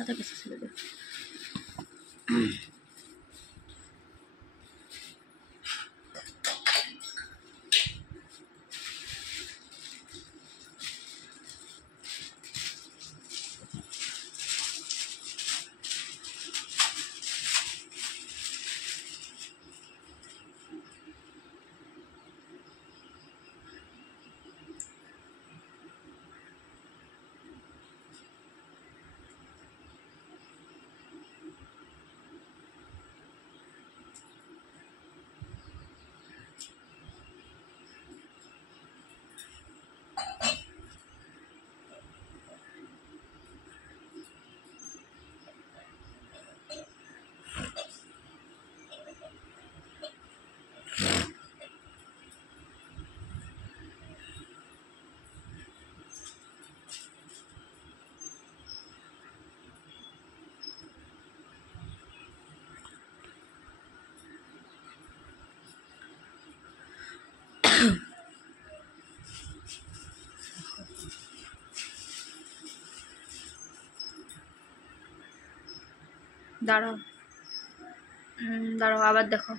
মাথাটা বেশি ছেড়ে দে। দাঁড়াও দাঁড়াও, আবার দেখো।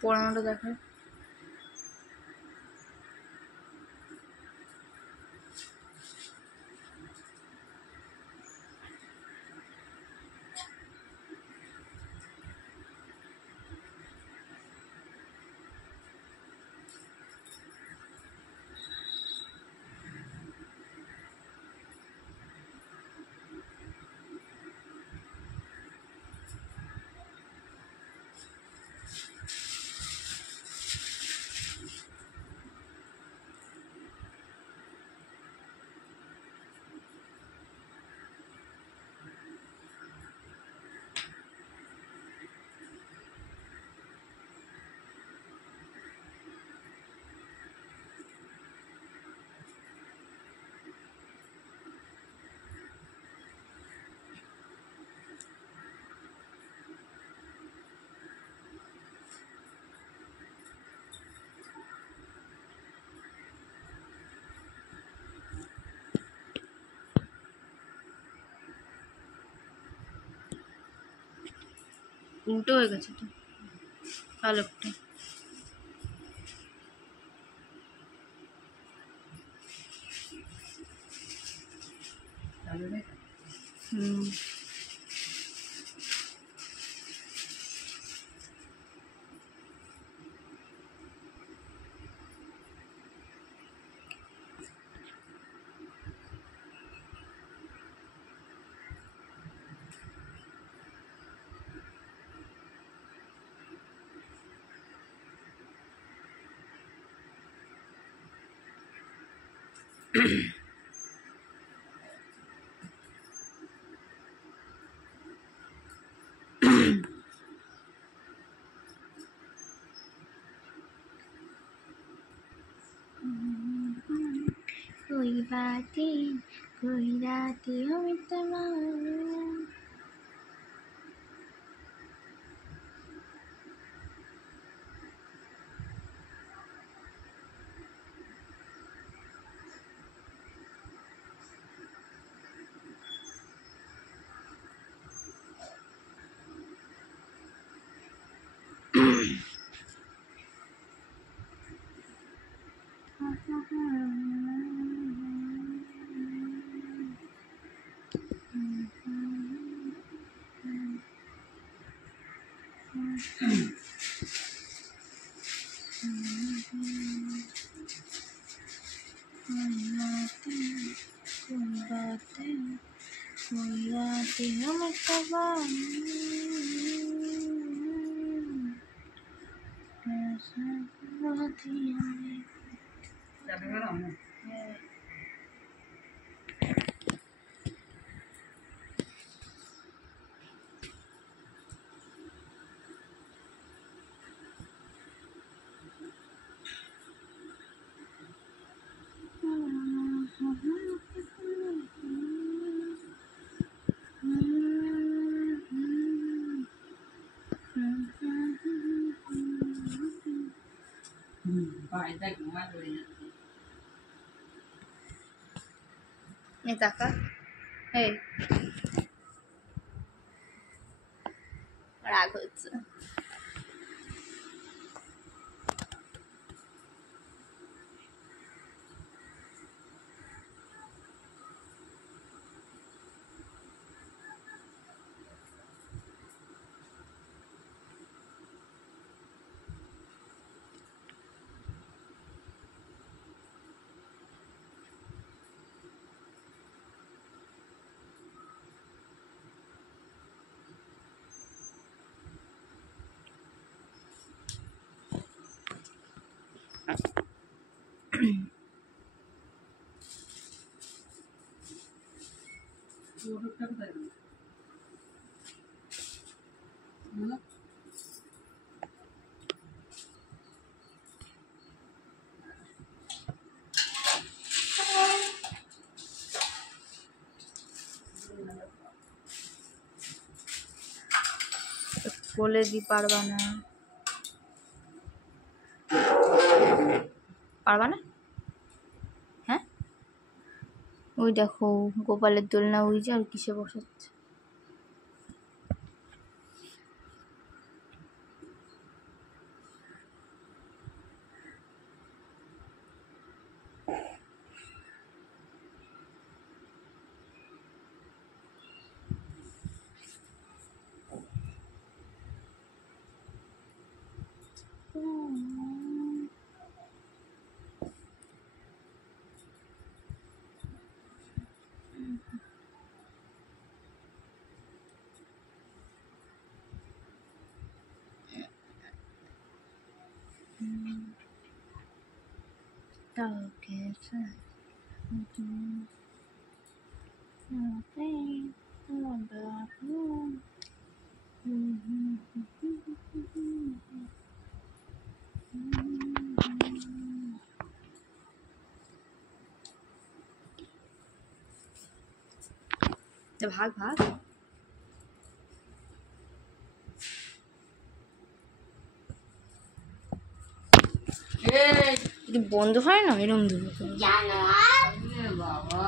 পোড়ানোটা দেখো। উল্টো হয়ে গেছে তো আলোকটা। হুম कोई बातें कोई रातें हम तमाम। कोई रातें हम तमाम। এ টাকা এই রাগ হচ্ছে। বলে দি পারবা না, পারবা না? হ্যাঁ ওই দেখো গোপালের দোলনা ওই যে, আর কিসে বসাচ্ছে। ভাগ ভাগ যদি বন্ধ হয় না এরম দেবো বাবা।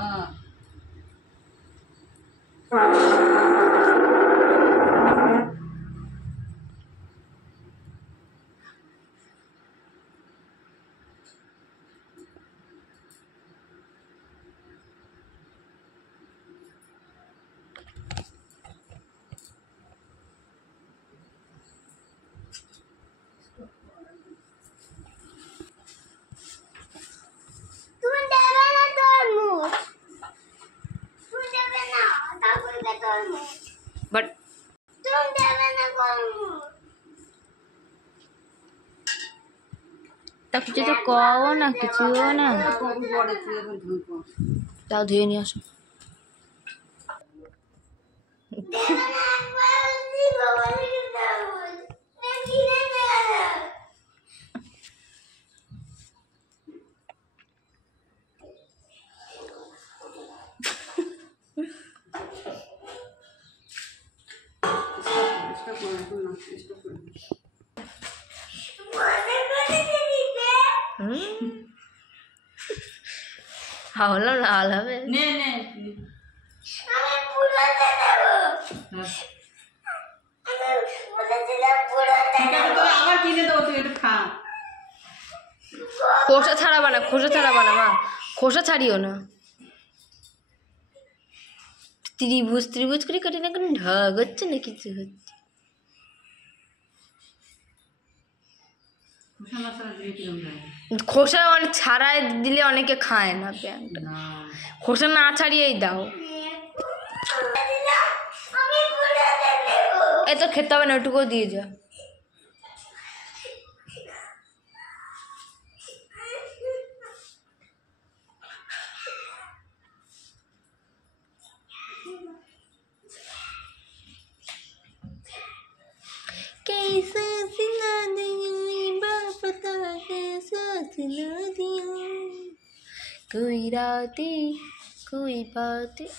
বাট তা কিছু তো কও না, কিছুও না, তাও ধুয়ে নিয়ে আসো। হাওলা লাল হবে। খোসা ছাড়াবা না, খোসা ছাড়াবা না মা, খোসা ছাড়িও না। ত্রিভুজ ত্রিভুজ করে কাটি না, কেন ঢাক হচ্ছে না কিছু হচ্ছে। খোসা অনেক ছাড়াই দিলে অনেকে খায় না প্যান্টটা, খোসা না ছাড়িয়েই দাও। এত খেতে হবে না, ওটুকুও দিয়ে যা। कैसा सिला दिया पता कैसा सिला दिया, कोई रातें कोई बातें।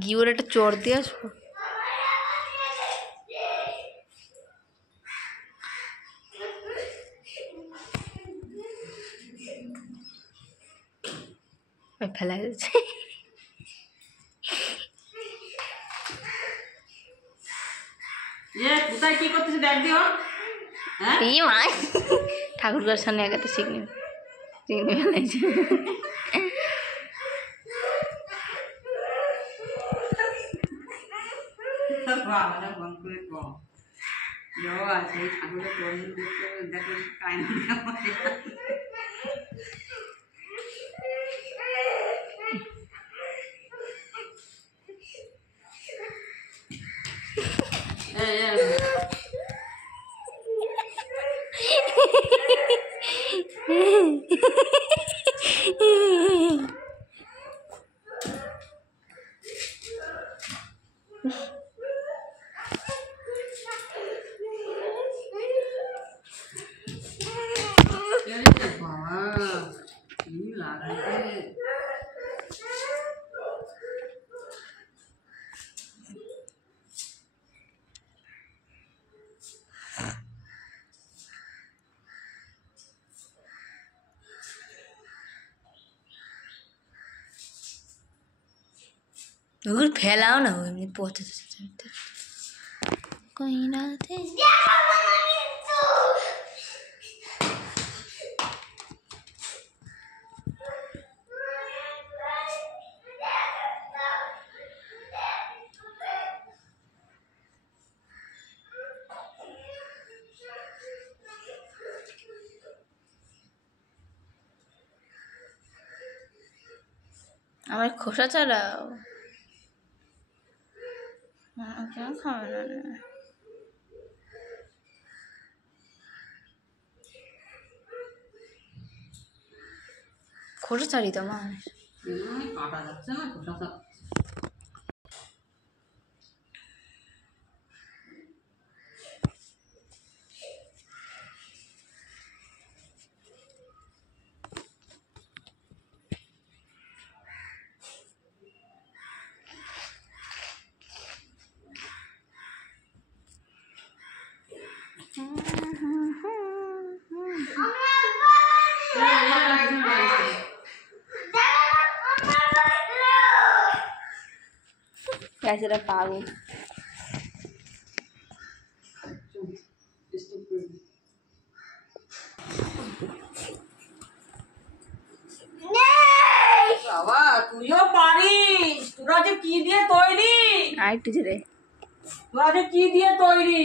গিয়ে ওর একটা চড় দিয়ে আসবো। ফেলা যাচ্ছে কোথায় কি করতেছে দেখ দিও। ঠাকুরঘর সামনে একাতে শিখনি ফেলাইছে। সেই ঠাকুরের দেখো কায়না ওগুলো ফেলাও না এমনি পথে কইরাতে আমার খোসা ছাড়াও কেন খাবে না খোসা ছাড়ি তো আমার কাটা যাচ্ছে না খোসা। গাছেরা পাগল বাবা তুইও পারিস। তোরা যে কি দিয়ে তৈরি, আর একটু ছেড়ে তোরা যে কি দিয়ে তৈরি।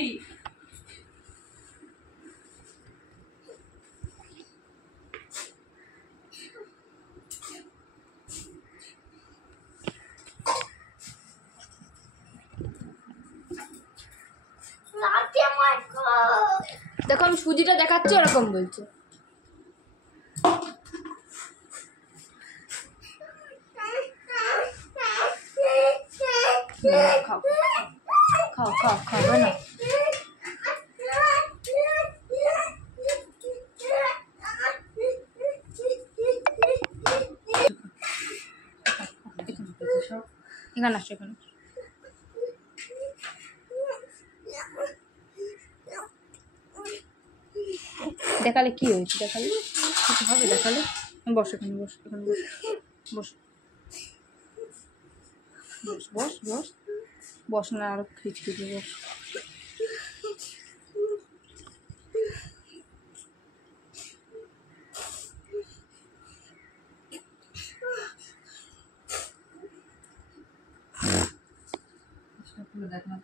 দেখো আমি সুজিটা দেখাচ্ছি ওরকম বলছে খাও খাও খাও খাও না এখানে আসো এখানে দেখালে কি হয়েছে দেখালে কিছু হবে দেখালে বস এখানে বস এখানে বস বস বস বস বস না আরো খিচখিচি বস দেখ না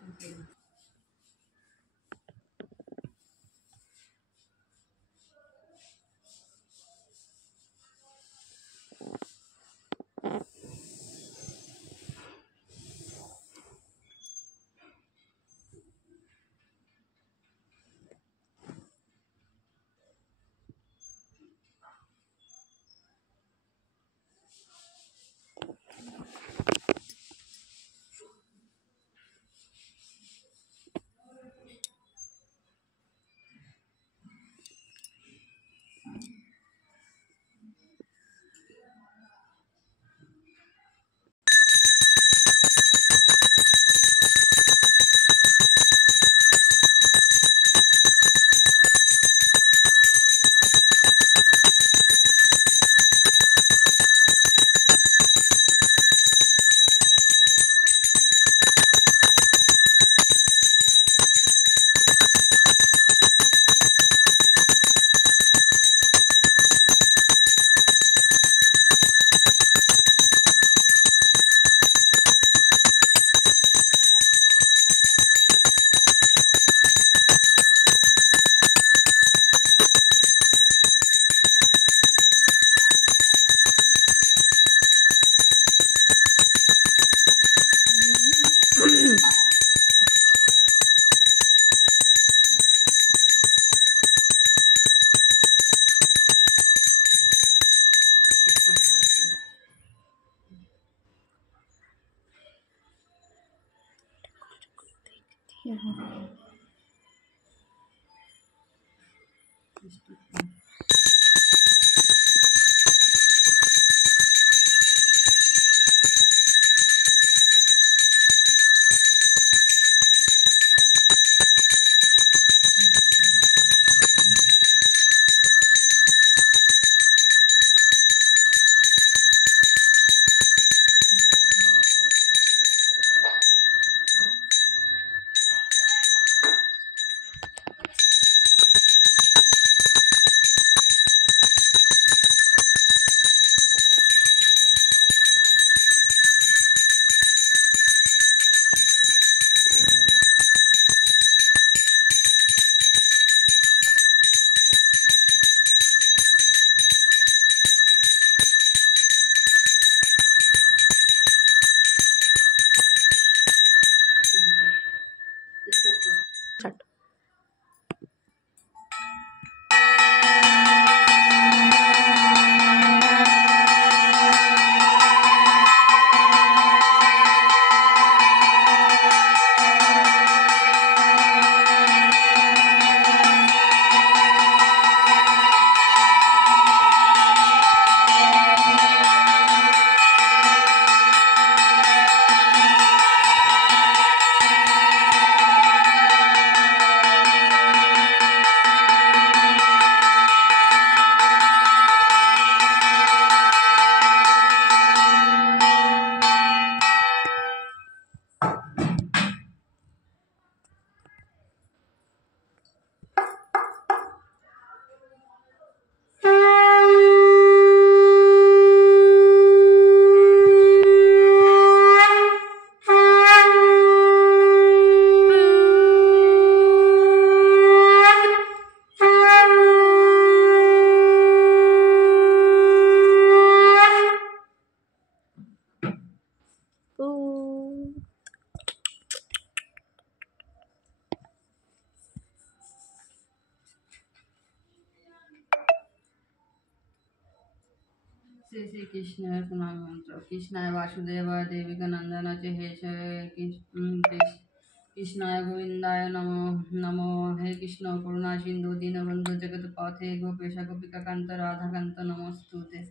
श्री श्री कृष्ण प्रणाम मंत्र कृष्णाय वासुदेवाय देविका नंदनाचे हे कृष्णाय गोविंदाय नमो नमो हे कृष्ण करुणा सिंधु दीनबंधु जगतपथे गोपेश गोपिका कांत राधा कांत नमोस्तुते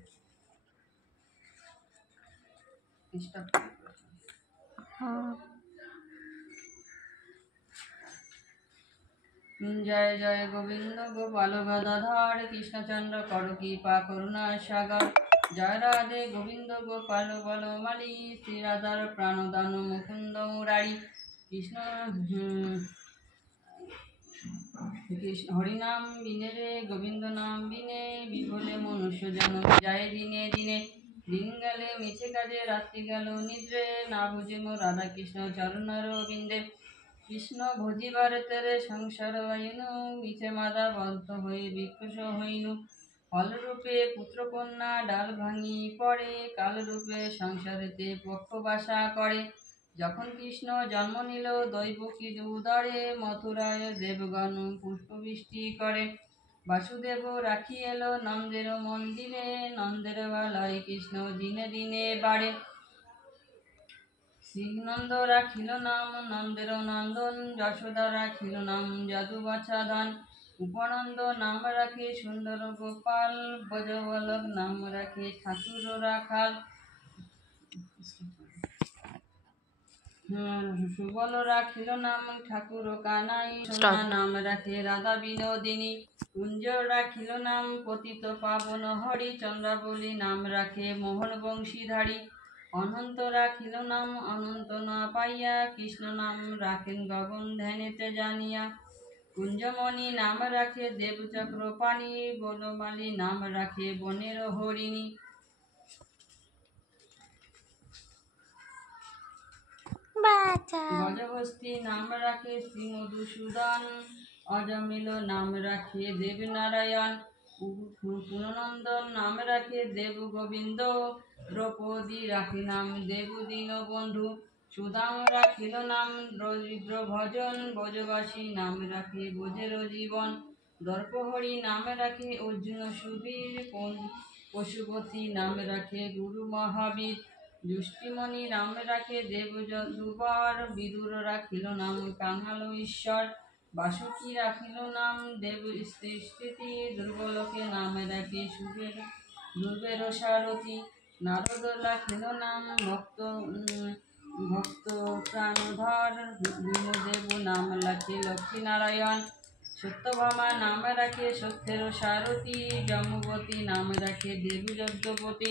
जय जय गोविंद गोपाल गदाधर कृष्णचंद्र कर कृपा करुणा सागर जय राधे गोविंद गोपाल बल माली श्री राधार प्राणदान मुकुंद मुरारी कृष्ण हरिनाम बिने रे गोविंद नाम बिने विफले मनुष्य जन যায় দিনে দিনে দিন গেলে মিছে কাজে রাত্রি গেল নিদ্রে না বুঝে মো রাধা কৃষ্ণ চরণার বিন্দে কৃষ্ণ ভজিবার তেরে সংসার আইনু মিছে মাদা বদ্ধ হয়ে বিকৃষ হইনু ফলরূপে পুত্রকন্যা ডাল ভাঙি পড়ে কালরূপে সংসারেতে পক্ষ বাসা করে যখন কৃষ্ণ জন্ম নিল দৈবকীর উদরে মথুরায় দেবগণ পুষ্পবৃষ্টি করে বাসুদেব রাখি এলো নন্দের মন্দিরে নন্দের বেলায় কৃষ্ণ দিনে দিনে বাড়ে শ্রীনন্দ রাখিল নাম নন্দের নন্দন যশোদা রাখিল নাম যদু বাছাধন উপনন্দ নাম রাখে সুন্দর গোপাল ব্রজবল্লভ নাম রাখে ঠাকুর রাখাল সুবল রাখিল নাম ঠাকুর কানাই সোনা নাম রাখে রাধা বিনোদিনী কুঞ্জ রাখিল নাম পতিত পাবন হরি চন্দ্রাবলী নাম রাখে মোহন বংশীধারী অনন্ত রাখিল নাম অনন্ত না পাইয়া কৃষ্ণ নাম রাখেন গগন ধ্যানেতে জানিয়া কুঞ্জমণি নাম রাখে দেবচক্র পানি বনমালী নাম রাখে বনের হরিণী গজবস্তি নাম রাখে শ্রী মধুসূদন অজমিল নাম রাখে দেবনারায়ণ পুরনন্দন নাম রাখে দেব গোবিন্দ দ্রৌপদী রাখে নাম দেব দীনবন্ধু সুদাম রাখিল নাম দরিদ্র ভজন ব্রজবাসী নাম রাখে ব্রজের জীবন দর্পহরি নাম রাখে অর্জুন সুবীর পশুপতি নাম রাখে গুরু মহাবীর দুষ্টিমণি নাম রাখে দেব দুবার, বিদুর রাখিল নাম কাঙাল ঈশ্বর, বাসুকি রাখিল নাম দেব স্থিতি, দুর্বলকে নাম রাখে দুর্বের সারথি, নারদ রাখিল নাম ভক্ত প্রাণধর, ভীমদেব নাম রাখে লক্ষ্মীনারায়ণ, সত্যভামা নাম রাখে সত্যের সারথি, জম্বুবতী নাম রাখে দেবী যজ্ঞপতি,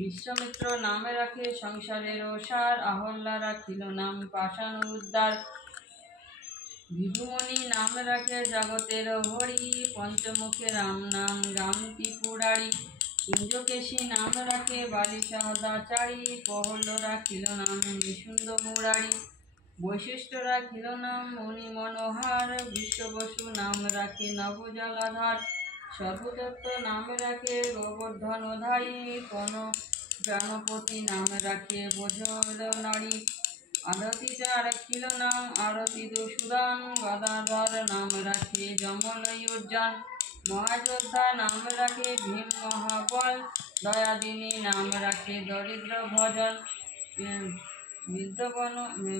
বিশ্বমিত্র নাম রাখে সংসারের সার, আহল্যা রাখিল নাম পাষাণ উদ্ধার, বিভুমণি নাম রাখে জগতের হরি, পঞ্চমুখে রাম নাম রাম ত্রিপুরারি, কুঞ্জকেশী নাম রাখে বালি সহদাচারী, কহল্য রাখিল নাম নিশুন্দ মুরারি, বৈশিষ্ট্য রাখিল নাম মণি মনোহার, বিশ্ববসু নাম রাখে নবজলাধার, সর্বদত্ত নাম রাখে গোবর্ধনধারী, প্রাণপতি নাম রাখে বজর নারী, আরতি রাখিল নাম আরতি দুসুদান, গদাধর নাম রাখে যমলয়োজ্জান, মহাযোদ্ধা নাম রাখে ভীম মহাবল, দয়াদিনী নাম রাখে দরিদ্র ভজন,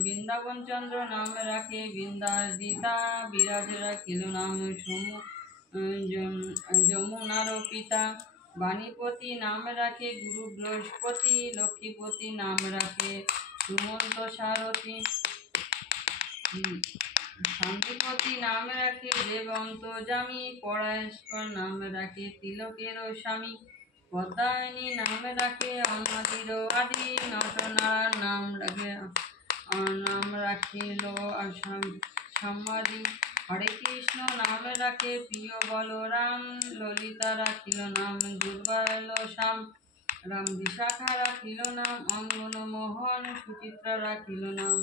বৃন্দাবন চন্দ্র নাম রাখে বৃন্দাদিতা, বিরাজ রাখিল নাম যমুনার পিতা, বাণীপতি নাম রাখে গুরু বৃহস্পতি, লক্ষ্মীপতি নাম রাখে সুমন্ত সারথী, শান্তিপতি নাম রাখে দেবন্ত জামি, পরায়স্কর নাম রাখে তিলকের স্বামী, পদ্মায়নী নাম রাখে অনাদির আদি, নটনারায়ণ নাম রাখিল সমাধি, হরে কৃষ্ণ নাম রাখে প্রিয় বলরাম, ললিতা রাখিল নাম দুর্বল শ্যাম, রাম বিশাখা রাখিল নাম অঙ্গন মোহন, সুচিত্রা রাখিল নাম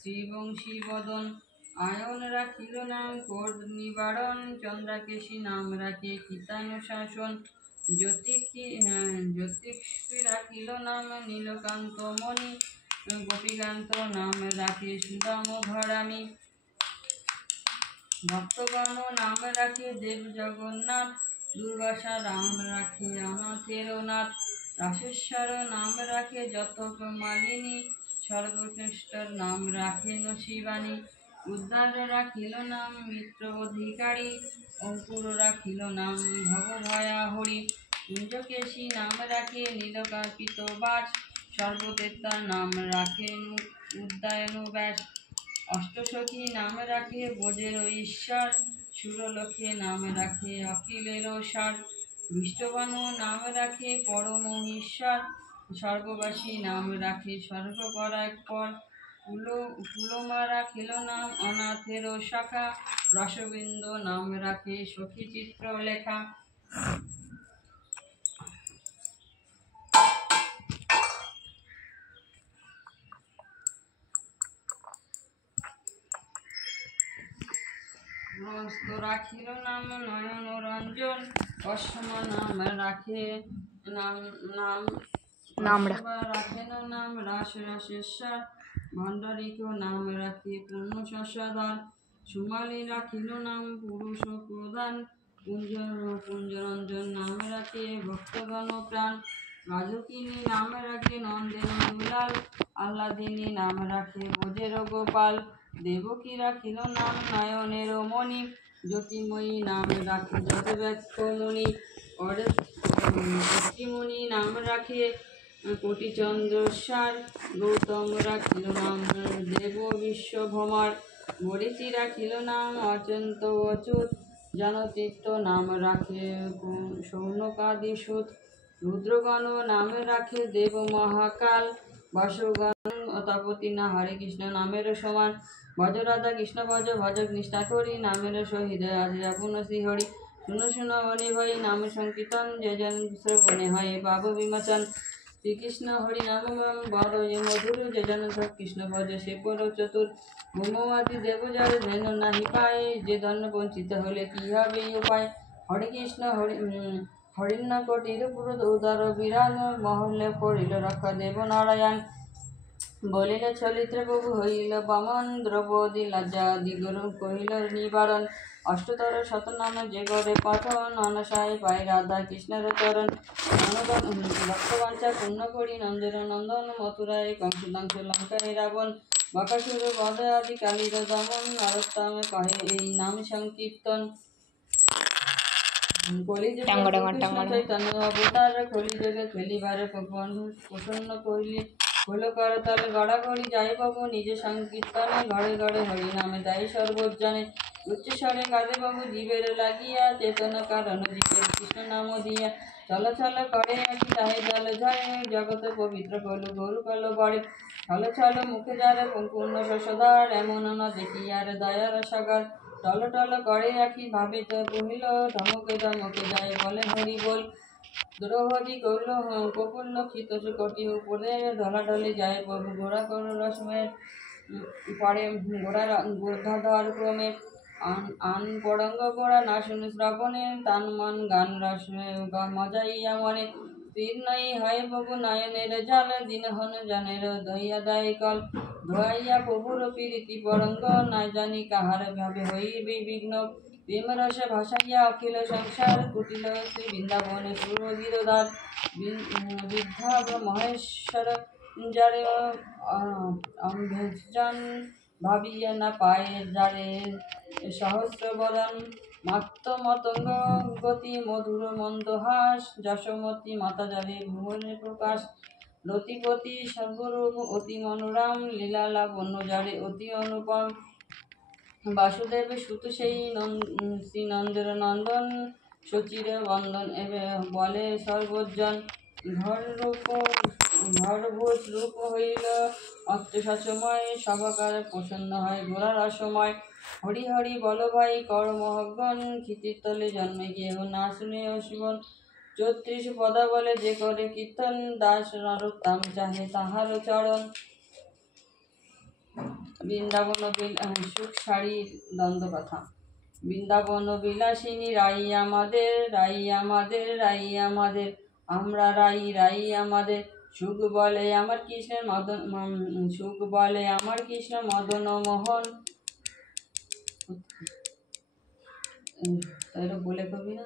শ্রীবংশী বদন, আয়ন রাখিল নাম ক্রোধ নিবারণ, চন্দ্রাকেশী নাম রাখে কীতানুশাসন, জ্যোতিষী রাখিল নাম নীলকান্ত মণি, গোপীকান্ত নাম রাখে সুদাম ঘরামি, ভক্তগণ নাম রাখে দেব জগন্নাথ, দুর্বাসা নাম রাখে অনাথের নাথ, রাশেশ্বর নাম রাখে যতক মালিনী, সর্বশ্রেষ্ঠর নাম রাখেন শিবানী, উদ্ধার রাখিল নাম মিত্র অধিকারী, অঙ্কুর রাখিল নাম ভবভয়া হরি, কুঞ্জকেশী নাম রাখে নীলকাপিত বাস, সর্বদেবতার নাম রাখেন উদ্যায়ন ব্যাস, অষ্টসখী নাম রাখে ব্রজের ঈশ্বর, সুরলোকে নাম রাখে অখিলের সার, বিষ্ণবানু নাম রাখে পরমহীশ্বর, স্বর্গবাসী নাম রাখে স্বর্গ পরাৎপর, পুলমা রাখিল নাম অনাথের শাখা, রসবিন্দ নাম রাখে সখী চিত্র লেখা, রাখিল নাম নয়ন রঞ্জন, অসমা নাম রাখে রাখেন নাম রাশেশ্বর, ভণ্ডারিক নাম রাখে পূর্ণ শস্যদান, সুমালি রাখিল নাম পুরুষ প্রধান, পুঞ্জরঞ্জন নাম রাখে ভক্তগণ প্রাণ, রাজকিনী নাম রাখে নন্দের দুলাল, আহ্লাদিনী নাম রাখে ব্রজের গোপাল, দেবকী রাখিল নাম নয়নের মণি, জ্যোতির্ময়ী নাম রাখে যতব্যক্ত মুনি, অর্চিমণি নাম রাখে কোটিচন্দ্রসার, গৌতম রাখিল নাম দেব বিশ্বভ্রমর, মরীচি রাখিল নাম অচন্ত অচ্যুত, জনতীর্থ নাম রাখে সৌনকাদি সুত, রুদ্রগণ নাম রাখে দেব মহাকাল, বাসুগণ তাপতি না হরে কৃষ্ণ নামের সমান, ভজ রাধা কৃষ্ণ ভজ ভজ কৃষ্ণ করি, নামের সহিত আজ আপন শ্রীহরি, শুনো শুনো হরি ভাই নাম সংকীর্তন, যে জন শ্রবণে হয় পাপ বিমোচন, শ্রীকৃষ্ণ হরি নাম বড় মধুর, যে জন কৃষ্ণ ভজ সে পর চতুর, ব্রহ্মবাদী দেব যার ধেন নাহি পায়, যে ধন্য বঞ্চিত হলে কি হবে উপায়, হরে কৃষ্ণ হরিণ কোটির পুরুত উদার বিরান, মহল্লে পড়িল রক্ষা দেব নারায়ণ, বলিলে চলিত্রে প্রভু হইল বামন, দ্রৌপদী লজ্জা দিগুরু কহিল নিবারণ, অষ্টতর শতনাম যে করে পাঠন, অনসায় পায় রাধা কৃষ্ণের চরণ। ভক্তবাঞ্ছা পূর্ণ করি নন্দের নন্দন, মথুরায় কংসদাংশ লঙ্কায় রাবণ। বকাসুর বধ আদি কালীর দমন, নরোত্তমে কহে এই নাম সংকীর্তন। কলিযুগে শ্রীকৃষ্ণ চৈতন্য অবতার, কলিযুগে খেলিবার প্রসন্ন করিলে। হল করতল গড়াগড়ি যাই বাবু, নিজে সংকীর্তনে ঘরে ঘরে হরি নামে দেয় সর্বজনে। উচ্চস্বরে কাঁদে বাবু জীবের লাগিয়া, চেতন কারণ জীবের কৃষ্ণ নাম দিয়া। চল চল করে আঁকি তাহে জল ঝরে, জগত পবিত্র কল গরু কল বড়ে। ছল ছল মুখে যার পূর্ণ শশধার, এমন না দেখিয়ার দয়ার সাগর। টল টল করে আঁকি ভাবে তো কহিল, ধমকে ধমকে যায় বলে হরি বল। দ্রৌপদী কৌল কপুল্ল ক্ষিত কোটি উপরে, ঢলাঢলি যায় প্রভু গোড়া কর রসমে। পরে গোড়াধর ক্রমে আন পড়ঙ্গ গোড়া না শুনে শ্রবণে, তান মন গান রস মজাইয়া মনে। স্থির নাই হয় প্রভু নয়নের জল, দিন হন জনের দইয়া দেয় কল। ধোয়াইয়া প্রভুর প্রীতি পরঙ্গ, না জানি কাহার ভাবে হইবে বিঘ্ন। প্রেম রসে ভাসাইয়া অখিল সংসার, কুটিল শ্রী বৃন্দাবন সুরগিরধার। বৃদ্ধা মহেশ্বর যারে অম্ভেজন, ভাবিয়া না পায় যারে সহস্র বদন। মাত্ত মতঙ্গ গতি মধুর মন্দহাস, যশোমতী মাতা যারে ভুবনে প্রকাশ। রতিপতি সর্বরূপ অতি মনোরম, লীলা লাবণ্য যারে অতি অনুপম। বাসুদেব সুত সেই শ্রী নন্দের নন্দন, সচির বন্দন এবে বলে সর্বজন। ঘরভূষ রূপ হইল অর্চসময়, সবাকার প্রসন্ন হয় গোড়া রসময়। হরি হরি বল ভাই কর মহগণ, ক্ষিতির তলে জন্মে গেহ না শুনে শিবন। 34 পদা বলে যে করে কীর্তন, দাস নরোত্তম চাহে তাহার চরণ। বৃন্দাবন সুখ শাড়ির দ্বন্দ্ব কথা। বৃন্দাবন বিলাসিনী রাই আমাদের, রাই আমাদের, রাই আমাদের। আমরা রাই, রাই আমাদের। সুখ বলে আমার কৃষ্ণের মদন, সুখ বলে আমার কৃষ্ণ মদন মোহন। তাইলে বলে কবি না,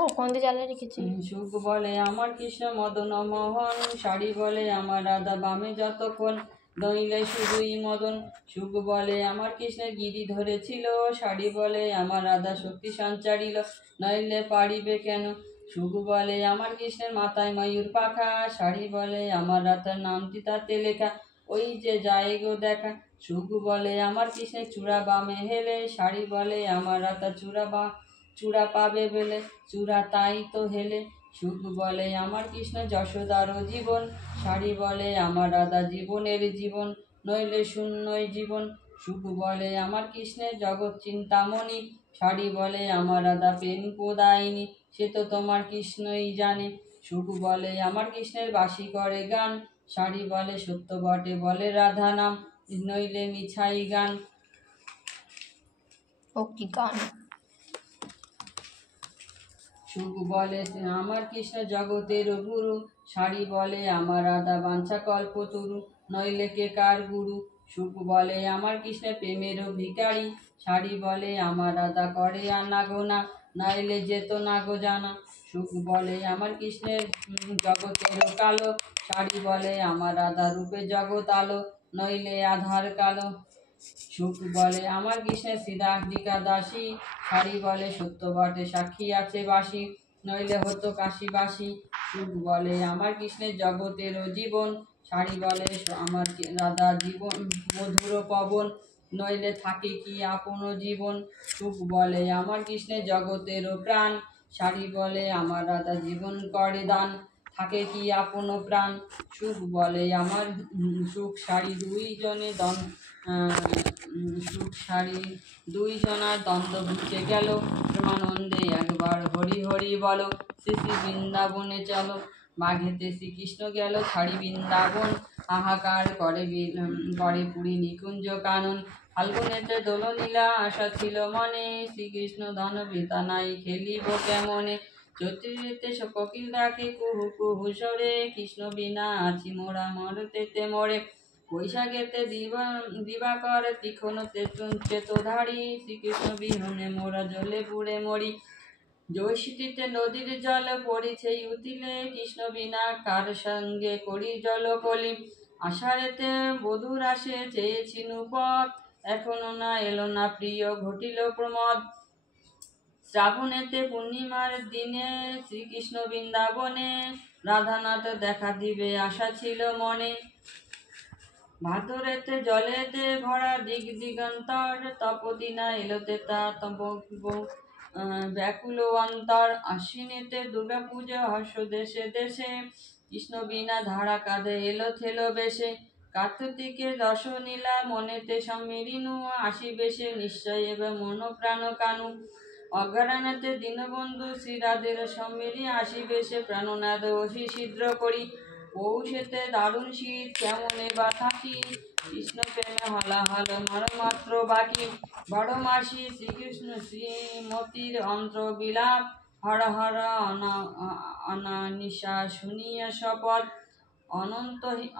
ও কোন দিয়ে জ্বালিয়ে রেখেছি। সুখ বলে আমার কৃষ্ণ মদন মোহন, শাড়ি বলে আমার রাধা বামে যতক্ষণ, নইলে শুধুই মদন। সুখ বলে আমার কৃষ্ণের গিরি ধরেছিল, শাড়ি বলে আমার রাধা শক্তি সঞ্চারিল, নইলে পারিবে কেন। সুখ বলে আমার কৃষ্ণের মাথায় ময়ূর পাখা, শাড়ি বলে আমার রাধার নামটি তাতে লেখা, ওই যে যায় গো দেখা। সুখ বলে আমার কৃষ্ণের চূড়া বামে হেলে, শাড়ি বলে আমার রাধা চূড়া পাবে বেলে, চূড়া তাই তো হেলে। সুখ বলে আমার কৃষ্ণ যশোদার জীবন, শাড়ি বলে আমার রাধা জীবনের জীবন, নইলে শূন্যই জীবন। সুখ বলে আমার কৃষ্ণের জগৎ চিন্তামণি, শাড়ি বলে আমার রাধা প্রেম প্রদায়িনী, সে তো তোমার কৃষ্ণই জানে। সুখ বলে আমার কৃষ্ণের বাসি করে গান, শাড়ি বলে সত্য বটে বলে রাধা নাম, নইলে মিছাই গান। ও কি গান। সুখ বলে আমার কৃষ্ণ জগতের গুরু, শাড়ি বলে আমার রাধা বাঞ্ছা কল্পতরু, নইলে কে কার গুরু। সুখ বলে আমার কৃষ্ণের প্রেমের ভিখারি, শাড়ি বলে আমার রাধা করে আনা গোনা, নইলে যেত না গো জানা। সুখ বলে আমার কৃষ্ণের জগতের কালো, শাড়ি বলে আমার রাধা রূপে জগৎ আলো, নইলে আধার কালো। সুখ বলে আমার কৃষ্ণের শ্রীদাসিকা দাসী, শাড়ি বলে সত্য বটে সাক্ষী আছে বাসি, নইলে হতো কাশীবাসী। সুখ বলে আমার কৃষ্ণের জগতের জীবন, শাড়ি বলে আমার রাধা জীবন মধুর পবন, নইলে থাকে কি আপন জীবন। সুখ বলে আমার কৃষ্ণের জগতের প্রাণ, শাড়ি বলে আমার রাধা জীবন করে দান, থাকে কি আপন প্রাণ। সুখ বলে আমার সুখ শাড়ি দুইজনে সুখ শাড়ি দুইজনার দ্বন্দ্ব ঘুচে গেল, প্রেমানন্দে একবার হরি হরি বলো। শ্রী শ্রী বৃন্দাবনে চলো, মাঘেতে শ্রীকৃষ্ণ গেল ছাড়ি বৃন্দাবন, হাহাকার করে পুরী নিকুঞ্জ কানন। ফাল্গুনেতে দোল নীলা আশা ছিল মনে, শ্রীকৃষ্ণ ধন বৃতা নাই খেলিব কেমনে। চৈত্রীতে কোকিল ডাকে কুহু কুহু সরে, কৃষ্ণ বিনা আছি মোরা মরতেতে মরে। বৈশাখেতে দিবাকর তীক্ষ্ণ চেতধারী, শ্রীকৃষ্ণ বিহনে মোরা জলে পুড়ে মরি। জ্যৈষ্ঠীতে নদীর জল পড়িছে উতিলে, কৃষ্ণ বিনা কার সঙ্গে করি জল কলি। আষাঢ়েতে বধূর আসে চেয়েছিনু পথ, এখনো না এলো না প্রিয় ঘটিল প্রমদ। শ্রাবণেতে পূর্ণিমার দিনে শ্রীকৃষ্ণ বৃন্দাবনে, রাধানাথ দেখা দিবে আশা ছিল মনে। ভাদরেতে জলেতে ভরা দিগন্তর, তপতি না এলোতে তা ব্যাকুল অন্তর। আশ্বিনেতে দুর্গা পুজো হর্ষ দেশে দেশে, কৃষ্ণ বিনা ধারা কাঁধে এলো থেলো বেশে। কার্তিকে দশ নীলা মনেতে সম্মিলিনু, আসিবেশে নিশ্চয় এবার মন প্রাণ কানু। অজ্ঞানাতে দীনবন্ধু শ্রীরাধের সম্মিলি, আসিবেশে প্রাণনাদ অসি ছিদ্র করি। পৌষেতে দারুণ শীত কেমনে বা থাকি, কৃষ্ণ প্রেমে হলাহল মাত্র বাকি। 12 মাসি শ্রীকৃষ্ণ শ্রীমতীর অন্ত্র বিলাপ, হর হর অনানিশা শুনিয়া শপথ।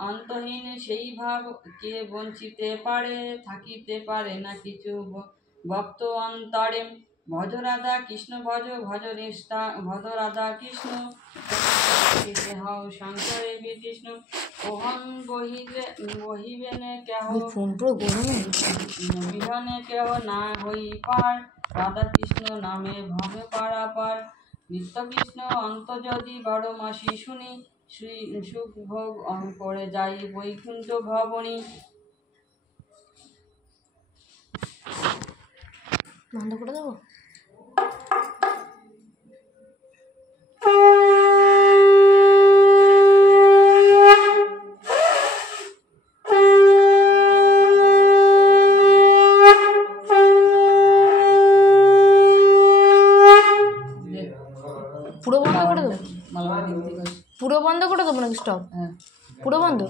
অন্তহীন সেই ভাব কে বঞ্চিতে পারে, থাকিতে পারে না কিছু ভক্ত অন্তরে। ভজ রাধা কৃষ্ণ ভজ ভজ রাধা কৃষ্ণ, হও শঙ্করে বিষ্ণু। ওহন বহিবেনে কেহ বিহনে কেহ না হই পার, রাধা কৃষ্ণ নামে ভবে পারাপার। নিত্য কৃষ্ণ অন্ত যদি 12 মাসি শুনি, সুখ ভোগ করে যাই বৈকুণ্ঠ ভবনী। বন্ধ করে দেবো। পুরো বন্ধ করে দেবো, পুরো বন্ধ করে দেবো নাকি স্টপ? হ্যাঁ, পুরো বন্ধ।